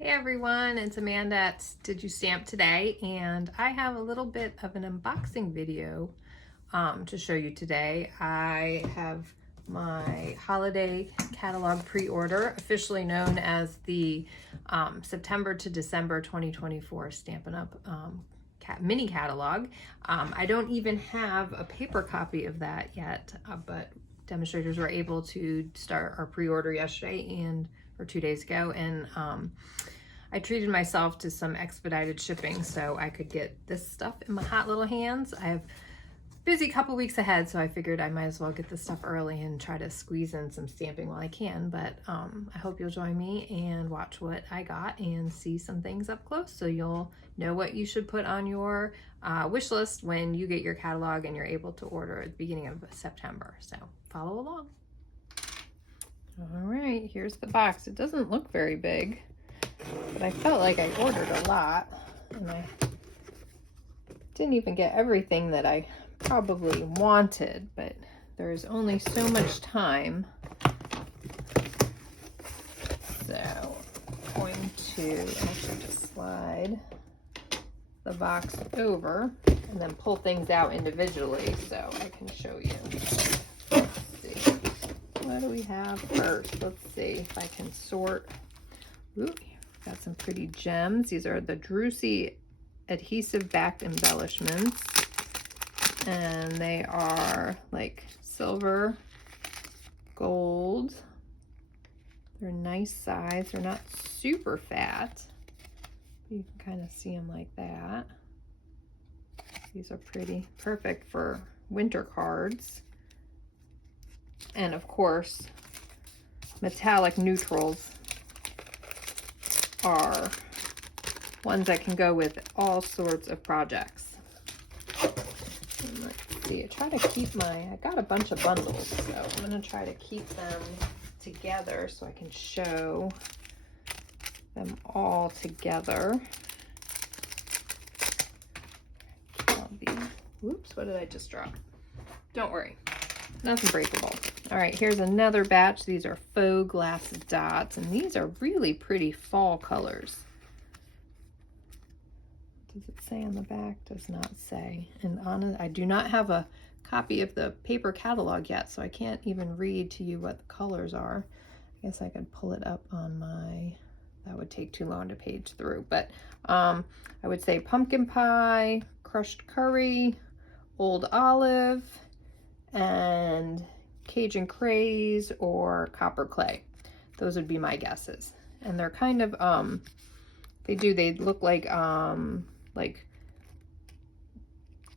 Hey everyone, it's Amanda at Did You Stamp Today, and I have a little bit of an unboxing video to show you today. I have my holiday catalog pre-order, officially known as the September to December 2024 Stampin' Up! Mini catalog. I don't even have a paper copy of that yet, but demonstrators were able to start our pre-order yesterday or 2 days ago, and I treated myself to some expedited shipping so I could get this stuff in my hot little hands. I have a busy couple weeks ahead, so I figured I might as well get this stuff early and try to squeeze in some stamping while I can. But I hope you'll join me and watch what I got and see some things up close, so you'll know what you should put on your wish list when you get your catalog and you're able to order at the beginning of September. So follow along. All right, here's the box. It doesn't look very big, but I felt like I ordered a lot, and I didn't even get everything that I probably wanted, but there's only so much time. So I'm going to actually just slide the box over and then pull things out individually so I can show you. Let's see. What do we have first? Let's see if I can sort. Ooh, got some pretty gems. These are the Druzy adhesive backed embellishments, and they are like silver, gold. They're nice size. They're not super fat. You can kind of see them like that. These are pretty, perfect for winter cards. And of course, metallic neutrals are ones that can go with all sorts of projects. And let's see, I try to keep I got a bunch of bundles, so I'm gonna try to keep them together so I can show them all together. Whoops, what did I just drop? Don't worry, nothing breakable. All right, here's another batch. These are faux glass dots, and these are really pretty fall colors. Does it say on the back? Does not say. And on it, I do not have a copy of the paper catalog yet, so I can't even read to you what the colors are. I guess I could pull it up on that would take too long to page through, but I would say pumpkin pie, crushed curry, old olive, and Cajun craze or copper clay. Those would be my guesses. And they're kind of they look like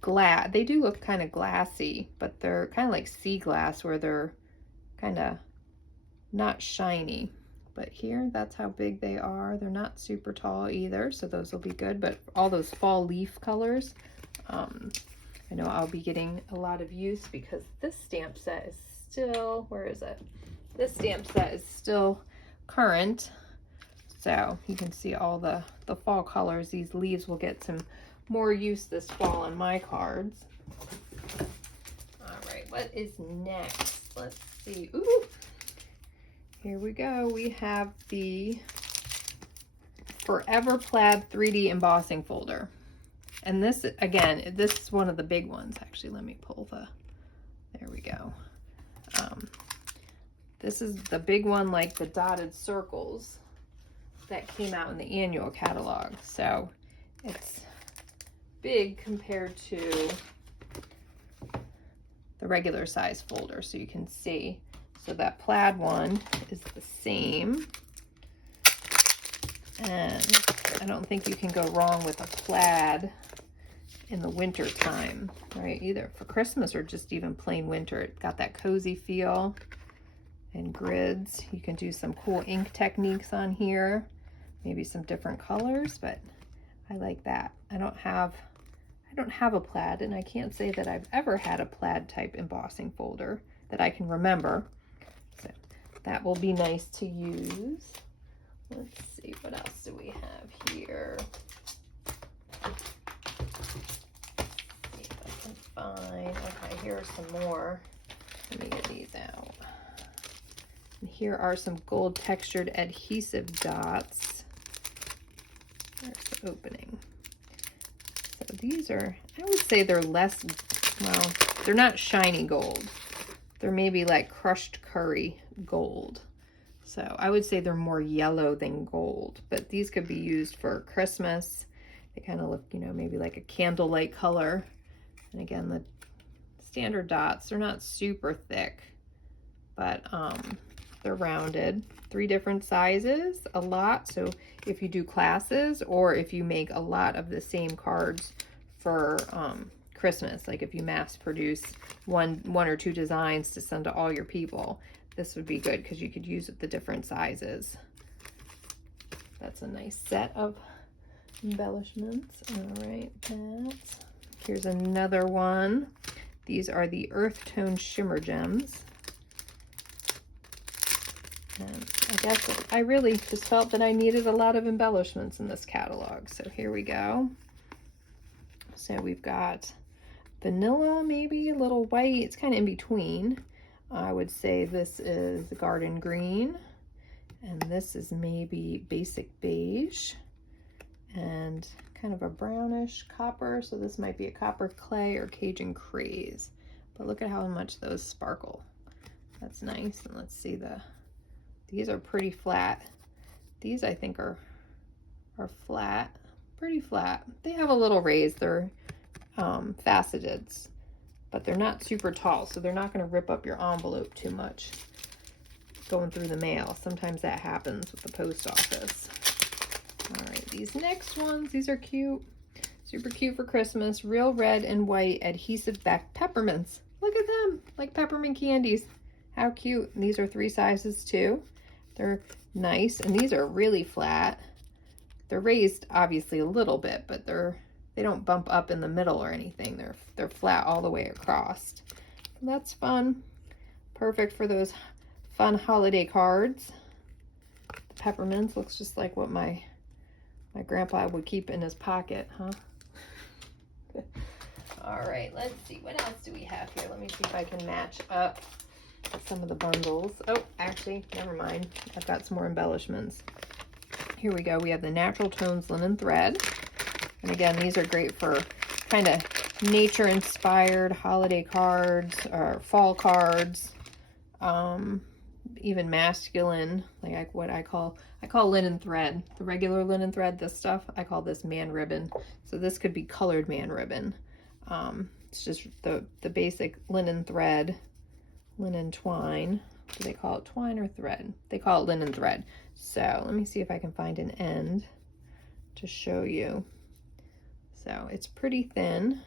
glass. They do look kind of glassy, but they're kind of like sea glass, where they're kind of not shiny. But here, that's how big they are. They're not super tall either, so those will be good. But all those fall leaf colors, I know I'll be getting a lot of use, because this stamp set is still, where is it? This stamp set is still current. So you can see all the fall colors. These leaves will get some more use this fall on my cards. All right, what is next? Let's see. Ooh, here we go. We have the Forever Plaid 3D embossing folder. And this, again, this is one of the big ones. Actually, let me pull there we go. This is the big one, like the dotted circles that came out in the annual catalog. So it's big compared to the regular size folder, so you can see. So that plaid one is the same. And I don't think you can go wrong with a plaid in the winter time, right? Either for Christmas or just even plain winter. It got that cozy feel and grids. You can do some cool ink techniques on here, maybe some different colors, but I like that. I don't have a plaid, and I can't say that I've ever had a plaid type embossing folder that I can remember. So that will be nice to use. Let's see, what else do we have here? See if I can find. Okay, here are some more. Let me get these out. And here are some gold textured adhesive dots. opening. So these are, I would say they're less, well, they're not shiny gold. They're maybe like crushed curry gold. So I would say they're more yellow than gold, but these could be used for Christmas. They kind of look, you know, maybe like a candlelight color. And again, the standard dots, they're not super thick, but they're rounded. 3 different sizes, a lot. So if you do classes or if you make a lot of the same cards for Christmas, like if you mass produce one or 2 designs to send to all your people, this would be good because you could use the different sizes. That's a nice set of embellishments. All right, here's another one. These are the Earth Tone Shimmer Gems. And I guess I really just felt that I needed a lot of embellishments in this catalog. So here we go. So we've got vanilla, maybe a little white. It's kind of in between. I would say this is garden green. And this is maybe basic beige. And kind of a brownish copper. So this might be a copper clay or Cajun craze. But look at how much those sparkle. That's nice. And let's see these are pretty flat. These I think are flat, pretty flat. They have a little raise. They're faceted, but they're not super tall, so they're not going to rip up your envelope too much going through the mail. Sometimes that happens with the post office. All right, these next ones, these are cute. Super cute for Christmas. Real red and white adhesive back peppermints. Look at them, like peppermint candies. How cute. And these are 3 sizes too. They're nice, and these are really flat. They're raised obviously a little bit, but they don't bump up in the middle or anything. They're flat all the way across. That's fun. Perfect for those fun holiday cards. The peppermints looks just like what my grandpa would keep in his pocket, huh? All right, let's see. What else do we have here? Let me see if I can match up some of the bundles. Oh, actually, never mind. I've got some more embellishments. Here we go. We have the Natural Tones Linen Thread. And again, these are great for kind of nature-inspired holiday cards or fall cards. Even masculine, like what I call linen thread. The regular linen thread, this stuff, I call this man ribbon. So this could be colored man ribbon. It's just the basic linen thread. Linen twine. Do they call it twine or thread? They call it linen thread. So let me see if I can find an end to show you. So it's pretty thin.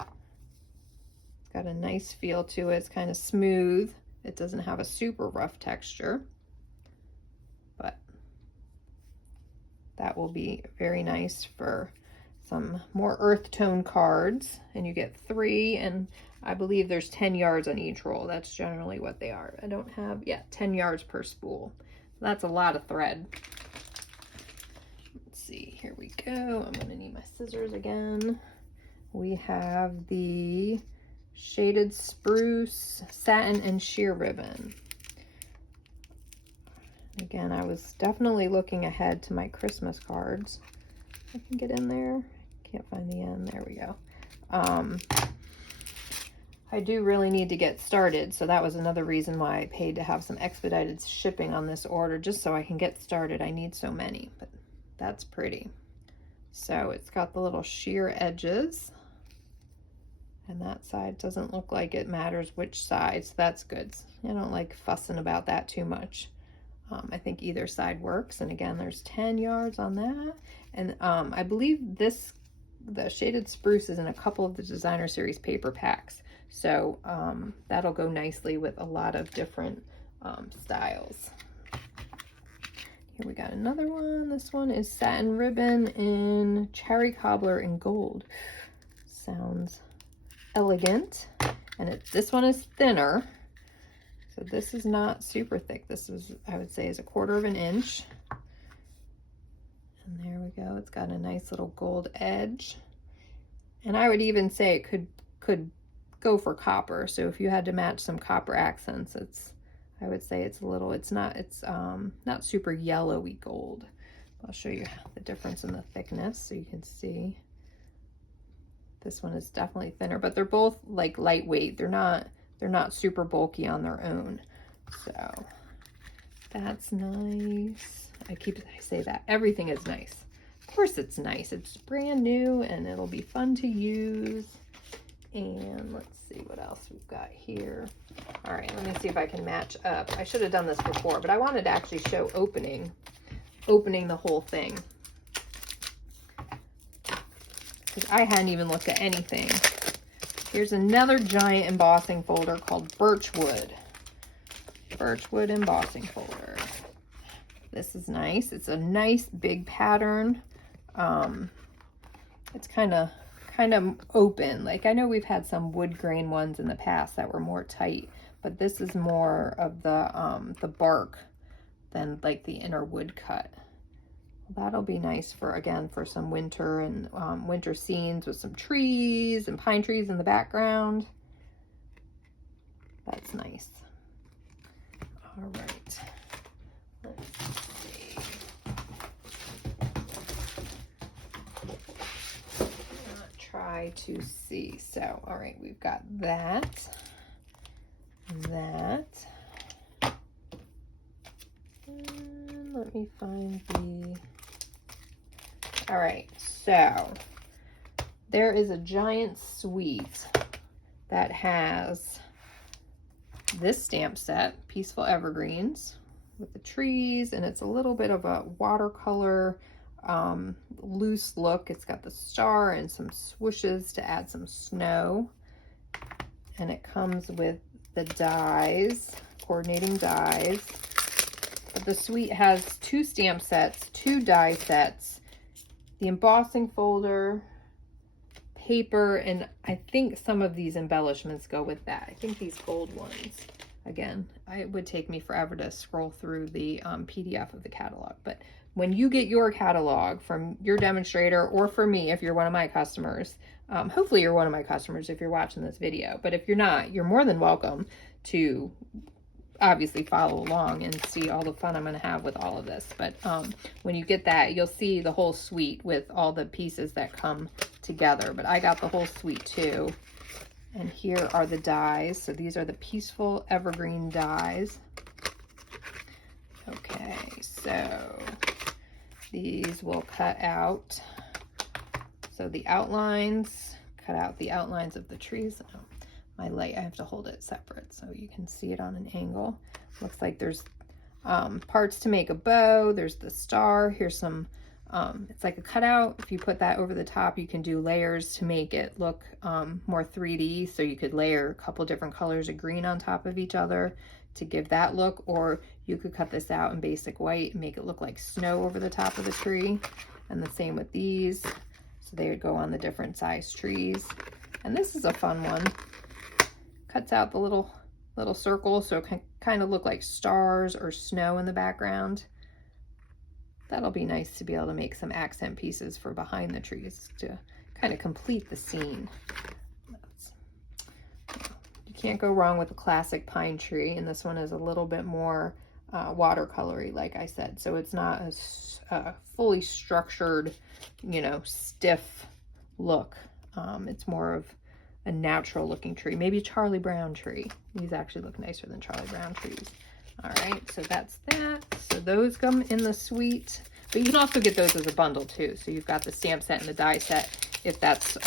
It's got a nice feel to it. It's kind of smooth. It doesn't have a super rough texture, but that will be very nice for some more earth tone cards. And you get 3, and I believe there's 10 yards on each roll. That's generally what they are. I don't have, 10 yards per spool. That's a lot of thread. Let's see, here we go. I'm gonna need my scissors again. We have the Shaded Spruce Satin and Sheer Ribbon. Again, I was definitely looking ahead to my Christmas cards. I can get in there. Can't find the end. There we go. I do really need to get started, so that was another reason why I paid to have some expedited shipping on this order, just so I can get started. I need so many, but that's pretty. So it's got the little sheer edges, and that side doesn't look like it matters which side, so that's good. I don't like fussing about that too much. I think either side works, and again, there's 10 yards on that. And I believe the Shaded Spruce is in a couple of the Designer Series paper packs. So that'll go nicely with a lot of different styles. Here we got another one. This one is Satin Ribbon in Cherry Cobbler in Gold. Sounds elegant. And this one is thinner. So this is not super thick. This is, I would say, is a 1/4 of an inch. And there we go. It's got a nice little gold edge. And I would even say it could go for copper. So if you had to match some copper accents, I would say it's not super yellowy gold. I'll show you the difference in the thickness so you can see. This one is definitely thinner, but they're both like lightweight. They're not super bulky on their own. So that's nice. I say that. Everything is nice. Of course it's nice. It's brand new and it'll be fun to use. And let's see what else we've got here. All right, let me see if I can match up. I should have done this before, but I wanted to actually show opening the whole thing. Because I hadn't even looked at anything. Here's another giant embossing folder called Birchwood. Birchwood embossing folder. This is nice. It's a nice big pattern. It's kind of open. Like, I know we've had some wood grain ones in the past that were more tight, but this is more of the bark than like the inner wood cut. That'll be nice for, again, for some winter and winter scenes with some trees and pine trees in the background. That's nice. All right. Let's see. Try to see. So, all right, we've got that. And let me find the... All right, so there is a giant suite that has this stamp set, Peaceful Evergreens, with the trees, and it's a little bit of a watercolor loose look. It's got the star and some swooshes to add some snow, and it comes with the dies, coordinating dies. But the suite has 2 stamp sets, 2 die sets, the embossing folder, paper, and I think some of these embellishments go with that. I think these gold ones, again, it would take me forever to scroll through the PDF of the catalog. But when you get your catalog from your demonstrator, or for me, if you're one of my customers, hopefully you're one of my customers if you're watching this video, but if you're not, you're more than welcome to obviously follow along and see all the fun I'm going to have with all of this. But when you get that, you'll see the whole suite with all the pieces that come together. But I got the whole suite too. And here are the dies. So these are the Peaceful Evergreen dies. Okay, so these will cut out. So the outlines, cut out the outlines of the trees. Oh, my light, I have to hold it separate so you can see it on an angle. Looks like there's parts to make a bow. There's the star. Here's some, it's like a cutout. If you put that over the top, you can do layers to make it look more 3D. So you could layer a couple different colors of green on top of each other to give that look, or you could cut this out in basic white and make it look like snow over the top of the tree. And the same with these. So they would go on the different size trees. And this is a fun one. Cuts out the little circle so it can kind of look like stars or snow in the background. That'll be nice to be able to make some accent pieces for behind the trees to kind of complete the scene. You can't go wrong with a classic pine tree, and this one is a little bit more watercolory, like I said. So it's not a fully structured, you know, stiff look. It's more of a natural looking tree, maybe a Charlie Brown tree. These actually look nicer than Charlie Brown trees. All right, so that's that. So those come in the suite, but you can also get those as a bundle too. So you've got the stamp set and the die set if that's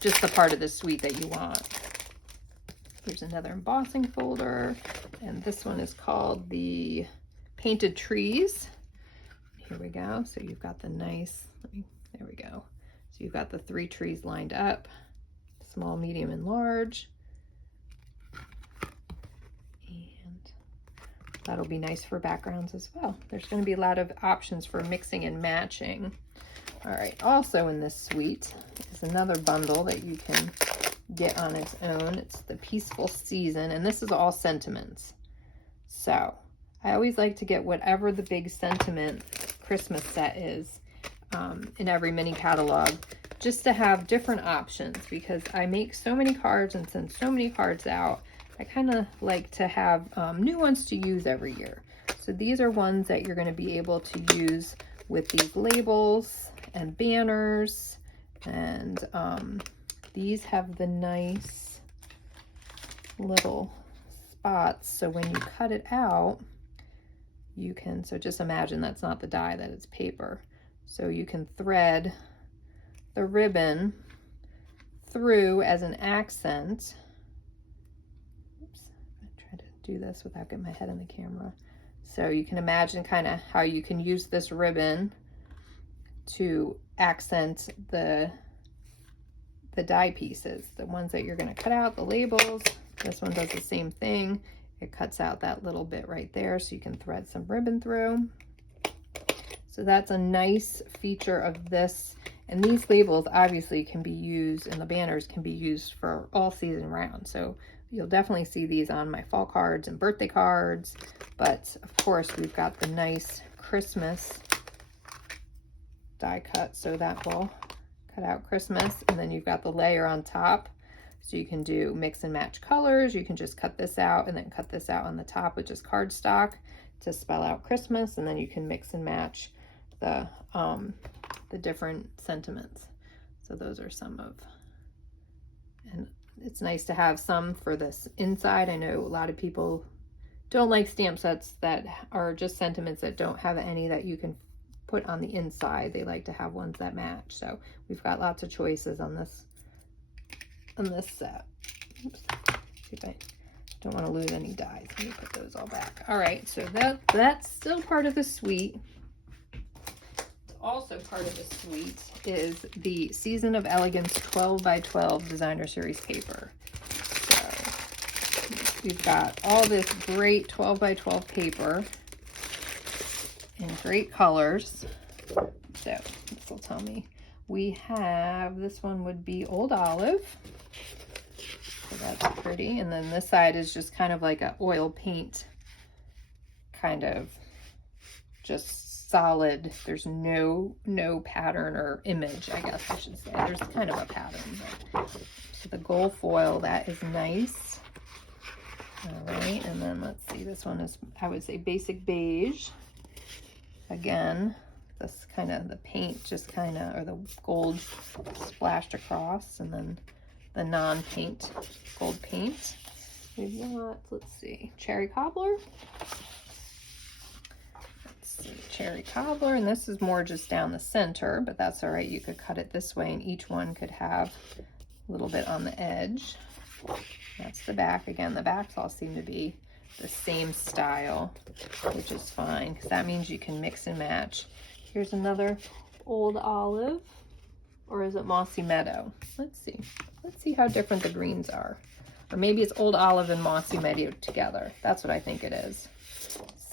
just the part of the suite that you want. Here's another embossing folder, and this one is called the Painted Trees. Here we go. So you've got the nice, there we go. So you've got the 3 trees lined up. Small, medium, and large. And that'll be nice for backgrounds as well. There's going to be a lot of options for mixing and matching. All right, also in this suite is another bundle that you can get on its own. It's the Peaceful Season, and this is all sentiments. So I always like to get whatever the big sentiment Christmas set is in every mini catalog, just to have different options, because I make so many cards and send so many cards out. I kind of like to have new ones to use every year. So these are ones that you're going to be able to use with these labels and banners. And these have the nice little spots, so when you cut it out, you can, so just imagine that's not the die, that it's paper. So you can thread the ribbon through as an accent. Oops, I'm gonna try to do this without getting my head in the camera. So you can imagine kind of how you can use this ribbon to accent the die pieces, the ones that you're going to cut out, the labels. This one does the same thing. It cuts out that little bit right there so you can thread some ribbon through. So that's a nice feature of this. And these labels obviously can be used, and the banners can be used for all season round. So you'll definitely see these on my fall cards and birthday cards. But of course, we've got the nice Christmas die cut, so that will cut out Christmas. And then you've got the layer on top. So you can do mix and match colors. You can just cut this out and then cut this out on the top, which is cardstock, to spell out Christmas. And then you can mix and match the different sentiments. So those are some of, and it's nice to have some for this inside. I know a lot of people don't like stamp sets that are just sentiments that don't have any that you can put on the inside. They like to have ones that match. So we've got lots of choices on this set. Oops. See if I don't want to lose any dies. Let me put those all back. All right, so that's still part of the suite. Also part of the suite is the Season of Elegance 12 by 12 Designer Series paper. So we've got all this great 12 by 12 paper in great colors. So this will tell me. We have, this one would be Old Olive. So that's pretty. And then this side is just kind of like an oil paint, kind of just solid. There's no pattern or image, I guess I should say. There's kind of a pattern. But, so the gold foil, that is nice. All right, and then let's see, this one is, I would say, basic beige. Again, this kind of, the paint just kind of, or the gold splashed across, and then the non-paint gold paint. We've got, let's see, cherry cobbler. Let's see, cherry cobbler, and this is more just down the center, but that's all right. You could cut it this way, and each one could have a little bit on the edge. That's the back. Again, the backs all seem to be the same style, which is fine, because that means you can mix and match. Here's another Old Olive, or is it Mossy Meadow? Let's see. Let's see how different the greens are. Or maybe it's Old Olive and Mossy Meadow together. That's what I think it is.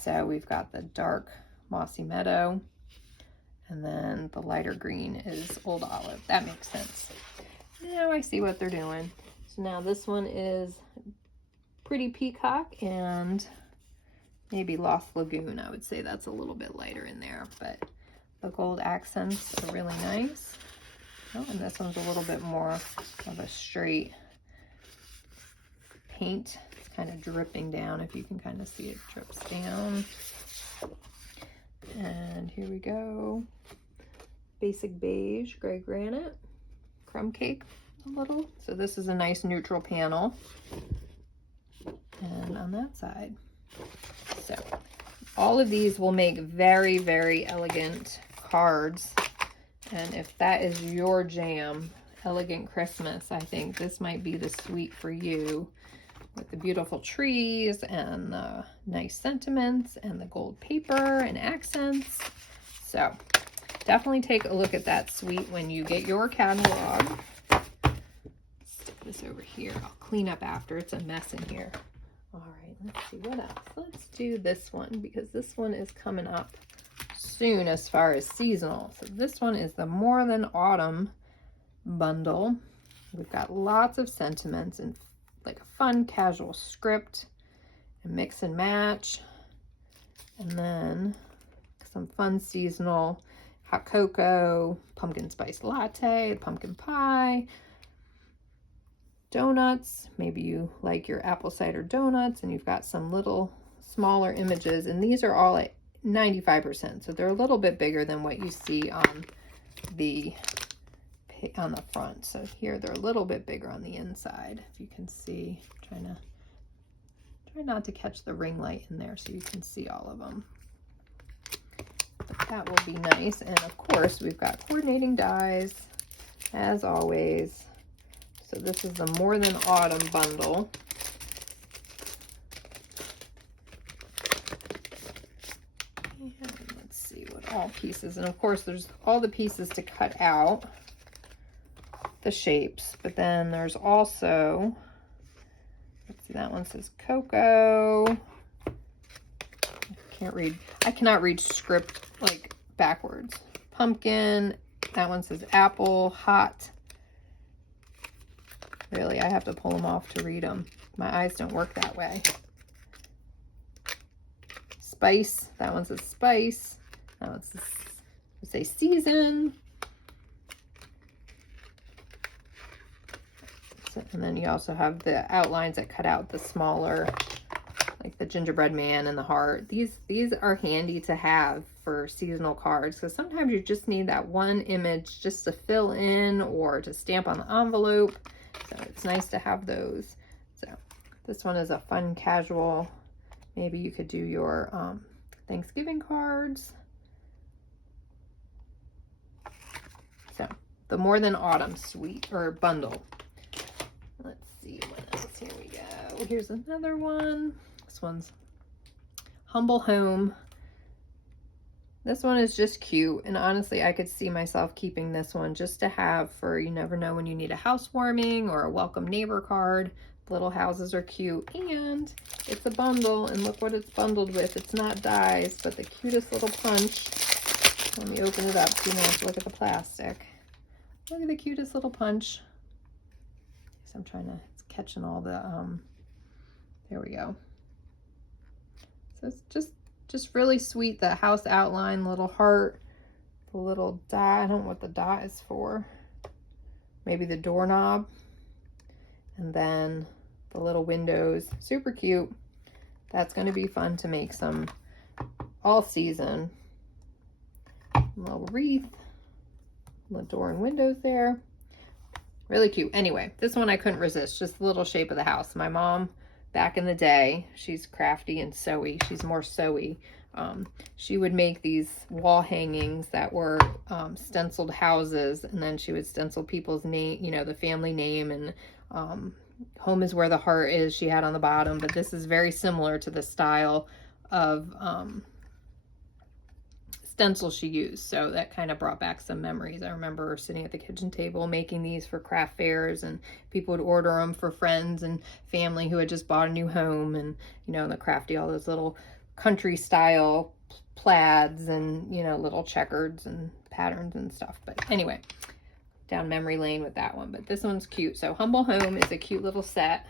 So we've got the dark Mossy Meadow, and then the lighter green is Old Olive. That makes sense. Now I see what they're doing. So now this one is Pretty Peacock and maybe Lost Lagoon. I would say that's a little bit lighter in there, but the gold accents are really nice. Oh, and this one's a little bit more of a straight paint. It's kind of dripping down, if you can kind of see it drips down. And here we go. Basic beige, gray granite, crumb cake a little. So this is a nice neutral panel. And on that side. So all of these will make very, very elegant cards. And if that is your jam, Elegant Christmas, I think this might be the suite for you, with the beautiful trees and the nice sentiments and the gold paper and accents. So definitely take a look at that suite when you get your catalog. Stick this over here. I'll clean up after. It's a mess in here. All right, let's see what else. Let's do this one, because this one is coming up soon as far as seasonal. So this one is the More Than Autumn bundle. We've got lots of sentiments and like a fun casual script and mix and match, and then some fun seasonal hot cocoa, pumpkin spice latte, pumpkin pie, donuts. Maybe you like your apple cider donuts, and you've got some little smaller images, and these are all 95%. So they're a little bit bigger than what you see on the front. So here they're a little bit bigger on the inside. If you can see, try not to catch the ring light in there so you can see all of them. But that will be nice. And of course, we've got coordinating dies as always. So this is the More Than Autumn bundle. And let's see what all pieces. And of course, there's all the pieces to cut out, the shapes. But then there's also, let's see, that one says Cocoa. I cannot read script like backwards. Pumpkin. That one says Apple. Hot. Really, I have to pull them off to read them. My eyes don't work that way. Spice. That one says Spice. That one says, say Season. So, and then you also have the outlines that cut out the smaller, like the gingerbread man and the heart. These are handy to have for seasonal cards because sometimes you just need that one image just to fill in or to stamp on the envelope. So it's nice to have those. So this one is a fun casual. Maybe you could do your Thanksgiving cards. So the More Than Autumn suite or bundle. Let's see what else. Here we go. Here's another one. This one's Humble Home. This one is just cute, and honestly I could see myself keeping this one just to have for, you never know when you need a housewarming or a welcome neighbor card. Little houses are cute, and it's a bundle, and look what it's bundled with. It's not dies, but the cutest little punch. Let me open it up so you don't have to look at the plastic. Look at the cutest little punch. So I'm trying to, it's catching all the, there we go. So it's just really sweet. The house outline, little heart, the little die. I don't know what the die is for. Maybe the doorknob. And then the little windows. Super cute. That's going to be fun to make some all season. A little wreath. The door and windows there. Really cute. Anyway, this one I couldn't resist. Just the little shape of the house. My mom, back in the day, she's crafty and sewy. She's more sewy. She would make these wall hangings that were stenciled houses, and then she would stencil people's name, you know, the family name, and home is where the heart is she had on the bottom. But this is very similar to the style of stencil she used, so that kind of brought back some memories. I remember her sitting at the kitchen table making these for craft fairs, and people would order them for friends and family who had just bought a new home, and you know, the crafty, all those little country style plaids and, you know, little checkers and patterns and stuff. But anyway, down memory lane with that one. But this one's cute. So Humble Home is a cute little set.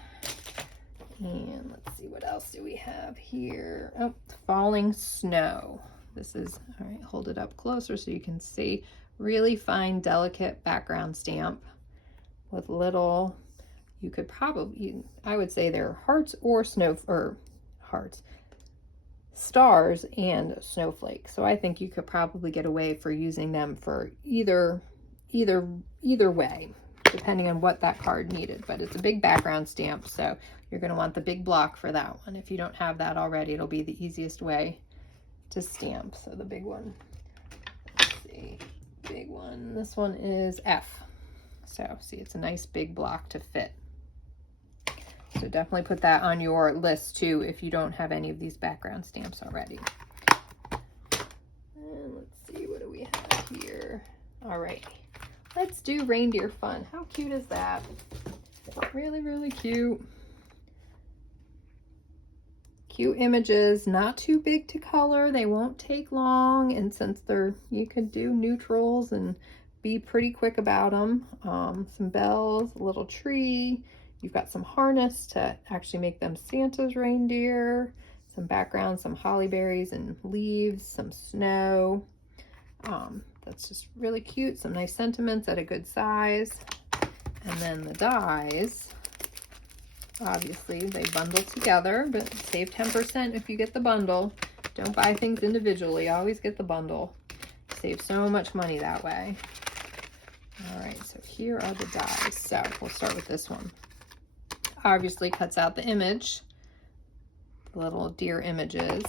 And let's see, what else do we have here? Oh, Falling Snow. This is, all right, hold it up closer so you can see. Really fine, delicate background stamp with little, you could probably, I would say they're hearts or hearts, stars and snowflakes. So I think you could probably get away for using them for either way, depending on what that card needed. But it's a big background stamp, so you're going to want the big block for that one. If you don't have that already, it'll be the easiest way to stamp. So the big one, let's see, big one, this one is F. So see, it's a nice big block to fit. So definitely put that on your list too if you don't have any of these background stamps already. And let's see, what do we have here? All right, let's do Reindeer Fun. How cute is that? Really, really cute. Cute images, not too big to color. They won't take long, and since you could do neutrals and be pretty quick about them. Some bells, a little tree. You've got some harness to actually make them Santa's reindeer, some background, some holly berries and leaves, some snow. That's just really cute. Some nice sentiments at a good size. And then the dies, obviously they bundle together, but save 10% if you get the bundle. Don't buy things individually. Always get the bundle. Save so much money that way. All right, so here are the dies. So we'll start with this one. Obviously cuts out the image, the little deer images,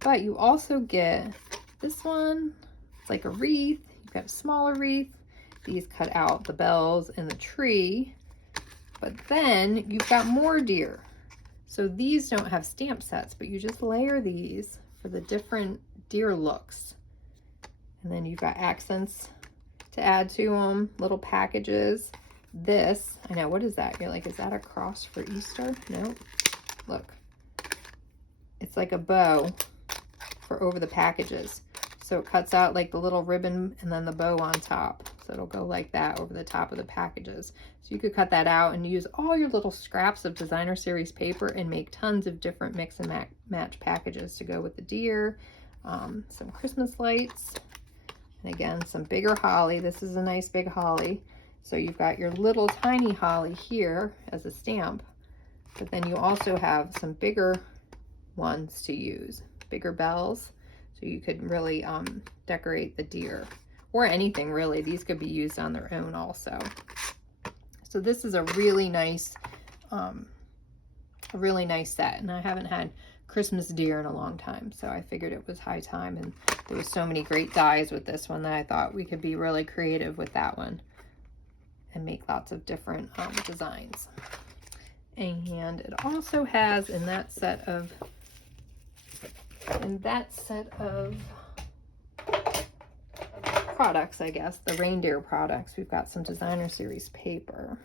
but you also get this one. It's like a wreath. You've got a smaller wreath. These cut out the bells and the tree, but then you've got more deer. So these don't have stamp sets, but you just layer these for the different deer looks. And then you've got accents to add to them, little packages. This, I know, what is that? You're like, is that a cross for Easter? No, look. It's like a bow for over the packages. So it cuts out like the little ribbon and then the bow on top. So it'll go like that over the top of the packages. So you could cut that out and use all your little scraps of designer series paper and make tons of different mix and match packages to go with the deer. Some Christmas lights. And again, some bigger holly. This is a nice big holly. So you've got your little tiny holly here as a stamp, but then you also have some bigger ones to use, bigger bells. So you could really decorate the deer or anything really. These could be used on their own also. So this is a really nice set, and I haven't had Christmas deer in a long time, so I figured it was high time, and there was so many great dies with this one that I thought we could be really creative with that one and make lots of different designs. And it also has in that set of products, I guess, the reindeer products, we've got some designer series paper.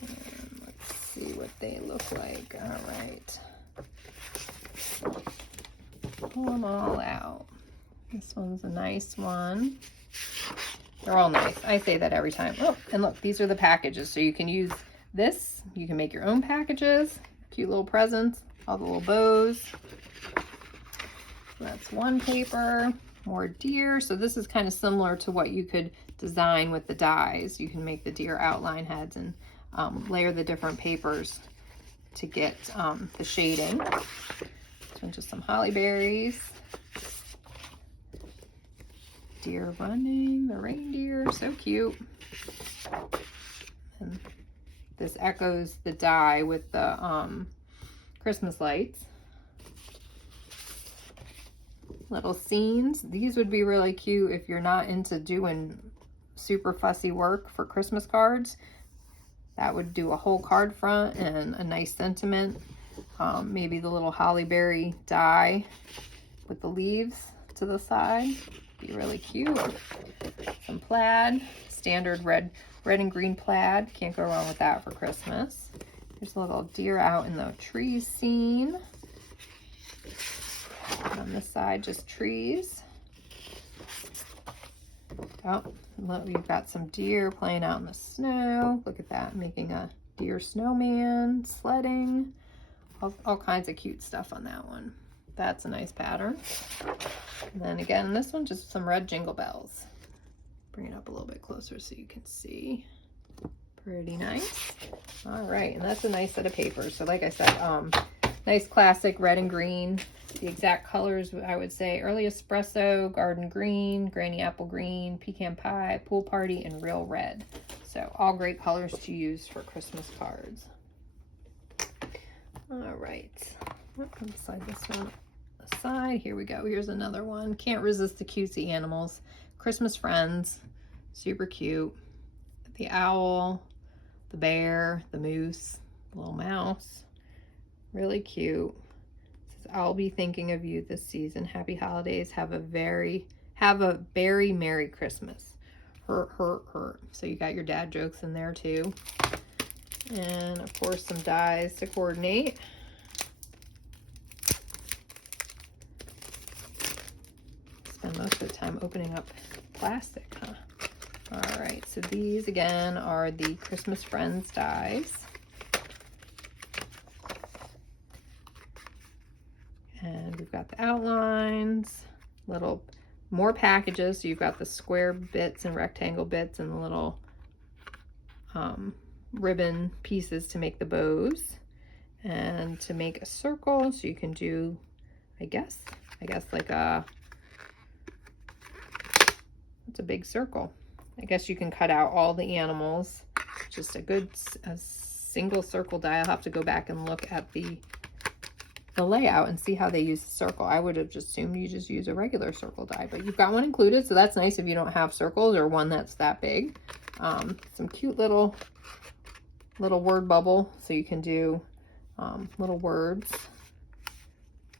And let's see what they look like. All right. Pull them all out. This one's a nice one. They're all nice. I say that every time. Oh, and look, these are the packages. So you can use this. You can make your own packages. Cute little presents. All the little bows. So that's one paper. More deer. So this is kind of similar to what you could design with the dies. You can make the deer outline heads and layer the different papers to get the shading. This one's just some holly berries. Deer running, the reindeer, so cute. And this echoes the die with the Christmas lights. Little scenes. These would be really cute if you're not into doing super fussy work for Christmas cards. That would do a whole card front and a nice sentiment. Maybe the little holly berry die with the leaves to the side. Be really cute. Some plaid, standard red and green plaid. Can't go wrong with that for Christmas. There's a little deer out in the trees scene. And on this side, just trees. Oh, look, we've got some deer playing out in the snow. Look at that, making a deer snowman, sledding. All kinds of cute stuff on that one. That's a nice pattern. And then again, this one, just some red jingle bells. Bring it up a little bit closer so you can see. Pretty nice. All right, and that's a nice set of papers. So like I said, nice classic red and green. The exact colors, I would say, early espresso, garden green, granny apple green, pecan pie, pool party, and real red. So all great colors to use for Christmas cards. All right, let's slide this one aside. Here we go. Here's another one. Can't resist the cutesy animals. Christmas friends, super cute. The owl, the bear, the moose, the little mouse, really cute. It says, I'll be thinking of you this season. Happy holidays. Have a very Merry Christmas. Hurt, hurt, hurt. So you got your dad jokes in there too. And of course some dies to coordinate. Spend most of the time opening up plastic, huh? All right, so these again are the Christmas Friends dies. And we've got the outlines, little more packages. So you've got the square bits and rectangle bits and the little ribbon pieces to make the bows. and to make a circle, so you can do, I guess like a, it's a big circle. I guess you can cut out all the animals. Just a single circle die. I'll have to go back and look at the layout and see how they use the circle. I would have just assumed you just use a regular circle die, but you've got one included, so that's nice if you don't have circles or one that's that big. Some cute little word bubble, so you can do little words,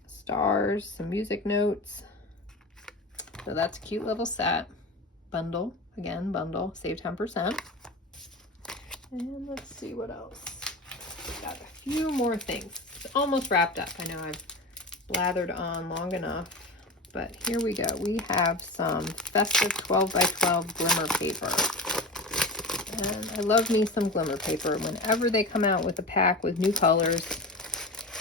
stars, some music notes. So that's a cute little set. Bundle, again, bundle, save 10%. And let's see what else. Got a few more things. It's almost wrapped up. I know I've blathered on long enough, but here we go. We have some festive 12 by 12 glimmer paper. And I love me some glimmer paper. Whenever they come out with a pack with new colors,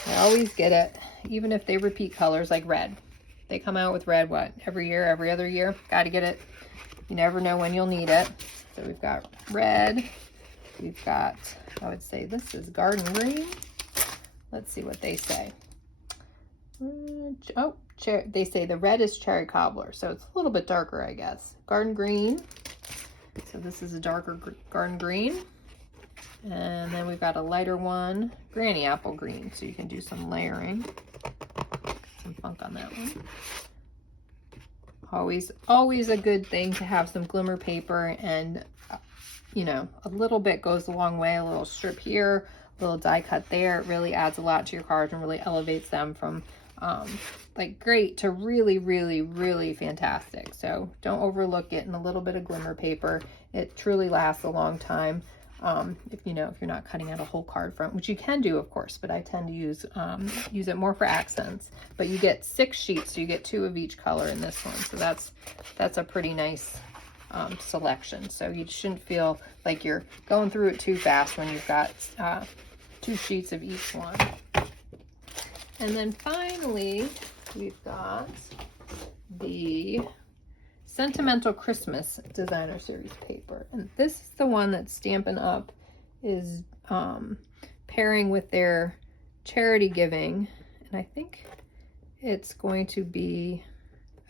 I always get it, even if they repeat colors like red. They come out with red, what, every year, every other year? Got to get it. You never know when you'll need it. So we've got red. We've got, I would say this is garden green. Let's see what they say. Oh, they say the red is cherry cobbler, so it's a little bit darker, I guess. Garden green. So this is a darker garden green. And then we've got a lighter one, granny apple green. So you can do some layering. Some funk on that one. Always a good thing to have some glimmer paper, and you know, a little bit goes a long way. A little strip here, a little die cut there. It really adds a lot to your cards and really elevates them from like great to really, really, really fantastic. So don't overlook getting a little bit of glimmer paper. It truly lasts a long time. If you're not cutting out a whole card front, which you can do, of course, but I tend to use it more for accents. But you get 6 sheets, so you get 2 of each color in this one. So that's a pretty nice selection. So you shouldn't feel like you're going through it too fast when you've got 2 sheets of each one. And then finally, we've got the Sentimental Christmas Designer Series paper. And this is the one that Stampin' Up! Is pairing with their charity giving. And I think it's going to be,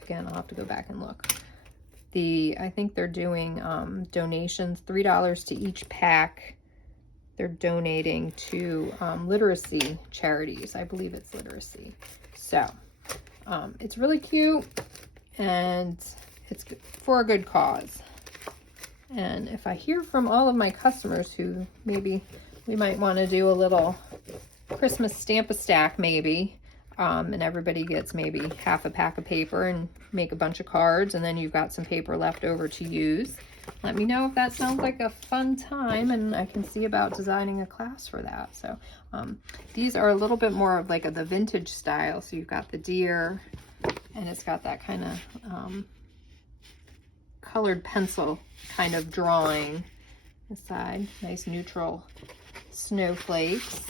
again, I'll have to go back and look. I think they're doing donations, $3 to each pack. They're donating to literacy charities. I believe it's literacy. So it's really cute, and it's for a good cause. And if I hear from all of my customers who maybe we might want to do a little Christmas stamp-a-stack maybe, and everybody gets maybe half a pack of paper and make a bunch of cards, and then you've got some paper left over to use. Let me know if that sounds like a fun time, and I can see about designing a class for that. So these are a little bit more of like the vintage style. So you've got the deer, and it's got that kind of colored pencil kind of drawing inside. Nice neutral snowflakes,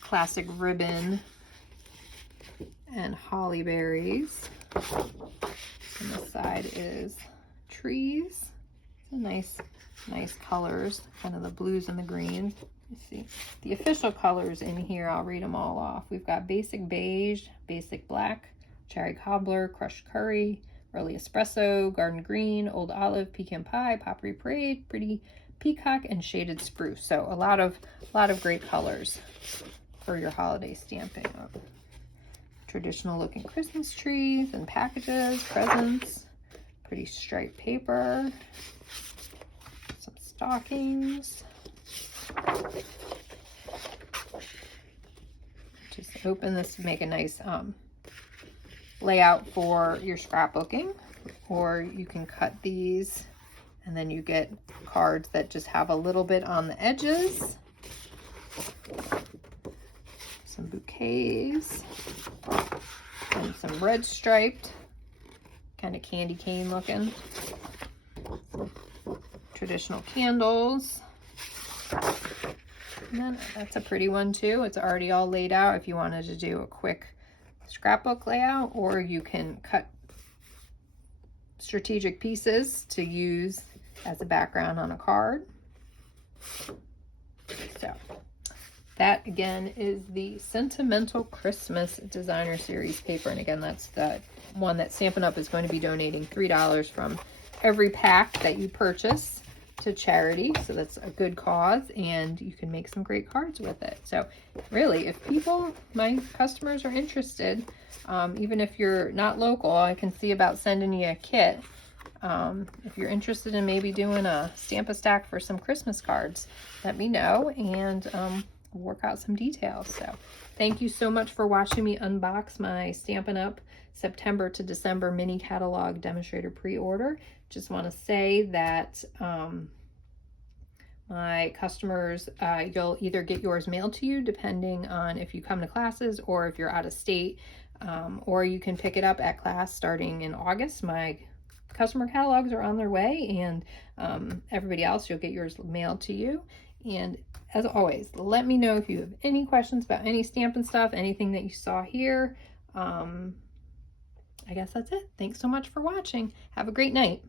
classic ribbon, and holly berries. And the side is trees. So nice colors, kind of the blues and the greens. Let's see the official colors in here. I'll read them all off. We've got basic beige, basic black, cherry cobbler, crushed curry, early espresso, garden green, old olive, pecan pie, potpourri parade, pretty peacock, and shaded spruce. So a lot of great colors for your holiday stamping. Traditional looking Christmas trees and packages, presents, pretty striped paper, some stockings. Just open this to make a nice layout for your scrapbooking, or you can cut these and then you get cards that just have a little bit on the edges. Some bouquets and some red striped, kind of candy cane looking. Traditional candles. And then that's a pretty one too. It's already all laid out if you wanted to do a quick scrapbook layout, or you can cut strategic pieces to use as a background on a card. So That again is the Sentimental Christmas Designer Series paper. And again, that's the one that Stampin' Up! Is going to be donating $3 from every pack that you purchase to charity. So that's a good cause, and you can make some great cards with it. So really, if people, my customers, are interested, even if you're not local, I can see about sending you a kit. If you're interested in maybe doing a Stamp-A-Stack for some Christmas cards, let me know, and we'll work out some details. So thank you so much for watching me unbox my Stampin' Up! September to December mini catalog demonstrator pre-order. Just want to say that my customers, you'll either get yours mailed to you depending on if you come to classes or if you're out of state, or you can pick it up at class starting in August. My customer catalogs are on their way, and everybody else, you'll get yours mailed to you. And as always, let me know if you have any questions about any Stampin' stuff, anything that you saw here. I guess that's it. Thanks so much for watching. Have a great night.